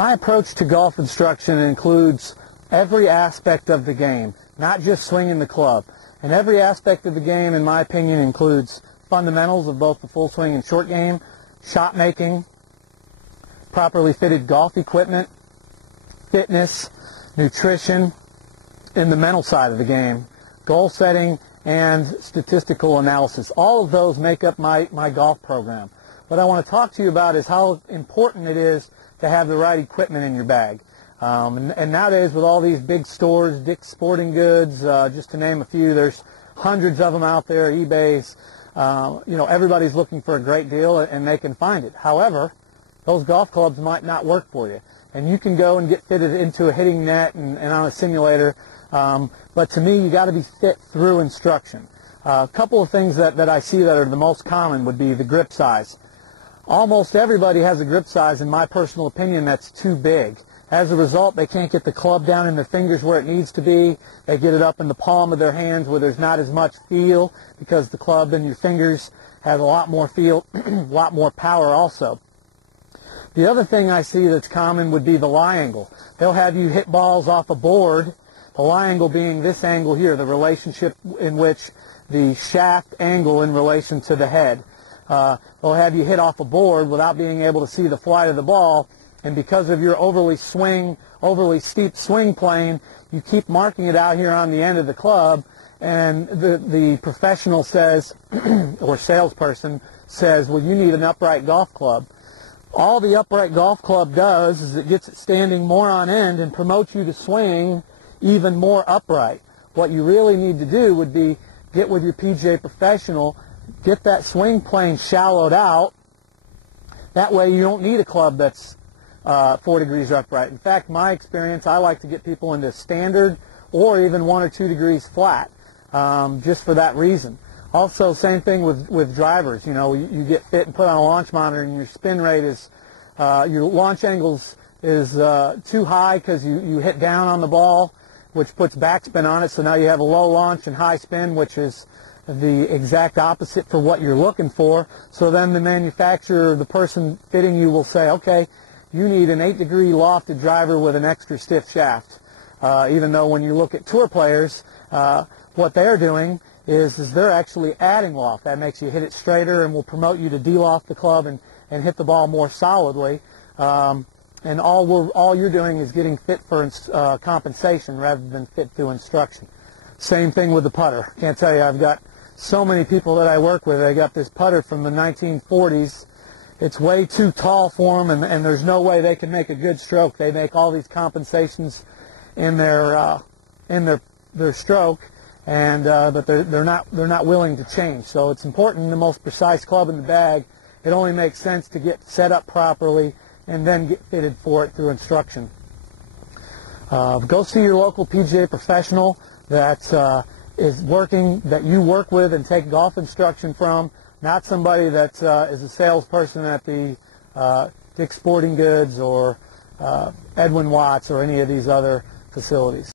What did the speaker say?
My approach to golf instruction includes every aspect of the game, not just swinging the club. And every aspect of the game, in my opinion, includes fundamentals of both the full swing and short game, shot making, properly fitted golf equipment, fitness, nutrition, and the mental side of the game, goal setting, and statistical analysis. All of those make up my golf program. What I want to talk to you about is how important it is to have the right equipment in your bag. And nowadays, with all these big stores, Dick's Sporting Goods, just to name a few, there's hundreds of them out there, eBay's. Everybody's looking for a great deal, and they can find it. However, those golf clubs might not work for you. And you can go and get fitted into a hitting net and on a simulator. But to me, you got to be fit through instruction. A couple of things that I see that are the most common would be the grip size. Almost everybody has a grip size, in my personal opinion, that's too big. As a result, they can't get the club down in their fingers where it needs to be. They get it up in the palm of their hands where there's not as much feel, because the club in your fingers has a lot more feel, a lot more power also. The other thing I see that's common would be the lie angle. They'll have you hit balls off a board, the lie angle being this angle here, the relationship in which the shaft angle in relation to the head. They'll have you hit off a board without being able to see the flight of the ball, and because of your overly steep swing plane, you keep marking it out here on the end of the club, and the professional says, or salesperson says, well, you need an upright golf club. All the upright golf club does is it gets it standing more on end and promotes you to swing even more upright. What you really need to do would be get with your PGA professional, get that swing plane shallowed out. That way you don't need a club that's 4 degrees upright. In fact, my experience, I like to get people into standard or even 1 or 2 degrees flat, just for that reason. Also, same thing with drivers. You get fit and put on a launch monitor, and your spin rate is, your launch angles is too high because you hit down on the ball, which puts backspin on it. So now you have a low launch and high spin, which is the exact opposite for what you're looking for. So then the manufacturer, the person fitting you, will say, okay, you need an 8-degree lofted driver with an extra stiff shaft. Even though when you look at tour players, what they're doing is they're actually adding loft. That makes you hit it straighter and will promote you to de-loft the club and hit the ball more solidly. And all you're doing is getting fit for compensation rather than fit through instruction. Same thing with the putter. Can't tell you, I've got so many people that I work with. I got this putter from the 1940s. It's way too tall for them, and there's no way they can make a good stroke. They make all these compensations in their stroke, and but they're not willing to change. So it's important, the most precise club in the bag. It only makes sense to get set up properly and then get fitted for it through instruction. Go see your local PGA professional that is working, that you work with and take golf instruction from, not somebody that is a salesperson at the Dick's Sporting Goods or Edwin Watts or any of these other facilities.